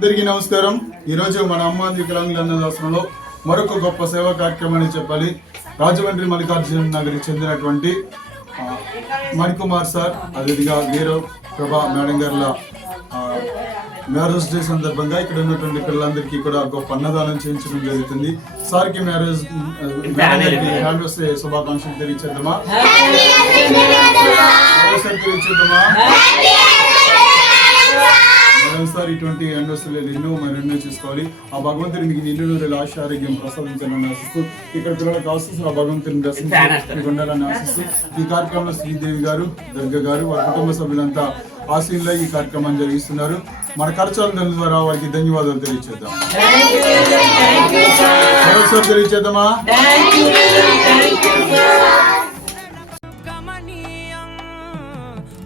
అందరికీ నమస్కారం. ఈరోజు మన అమ్మ వికలాంగుల అన్నదాసనంలో మరొక గొప్ప సేవా కార్యక్రమాన్ని చెప్పాలి. రాజమండ్రి మల్లికార్జున నగరికి చెందినటువంటి మణికుమార్ సార్ అదేవిధంగా వీరో ప్రభా మేడం గారుల మ్యారేజ్ డే సందర్భంగా ఇక్కడ ఉన్నటువంటి పిల్లలందరికీ కూడా గొప్ప అన్నదానం చేయించడం జరుగుతుంది. సార్కి మ్యారేజ్ హ్యాండ్స్ శుభాకాంక్షలు తెలియచేద్దామా? తెలియచేద్దామా? మరోసారి ఇటువంటి యానివర్సరీ ఎన్నో మరి ఎన్నో చూసుకోవాలి ఆ భగవంతుని మీకు నిన్ను నూరేళ్ళ ఆశ ఆరోగ్యం ప్రసాదించాలని ఆశిస్తూ ఇక్కడ పిల్లలకు ఆశిస్తూ ఆ భగవంతుని దర్శించి ఉండాలని ఆశిస్తూ ఈ కార్యక్రమంలో శ్రీదేవి గారు దుర్గ గారు వారి కుటుంబ సభ్యులంతా ఆశీల్లో ఈ కార్యక్రమాన్ని జరిగిస్తున్నారు మన కరచాల ద్వారా వారికి ధన్యవాదాలు తెలియచేద్దాం. మరోసారి తెలియచేద్దామా?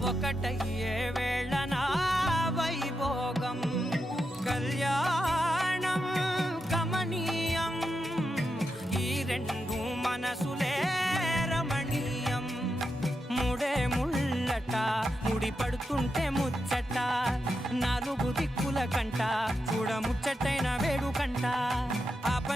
ఒకటయ్యే వేళ ఈ రెండు మనసులే రమణీయం. ముడే ముళ్ళట ముడి పడుతుంటే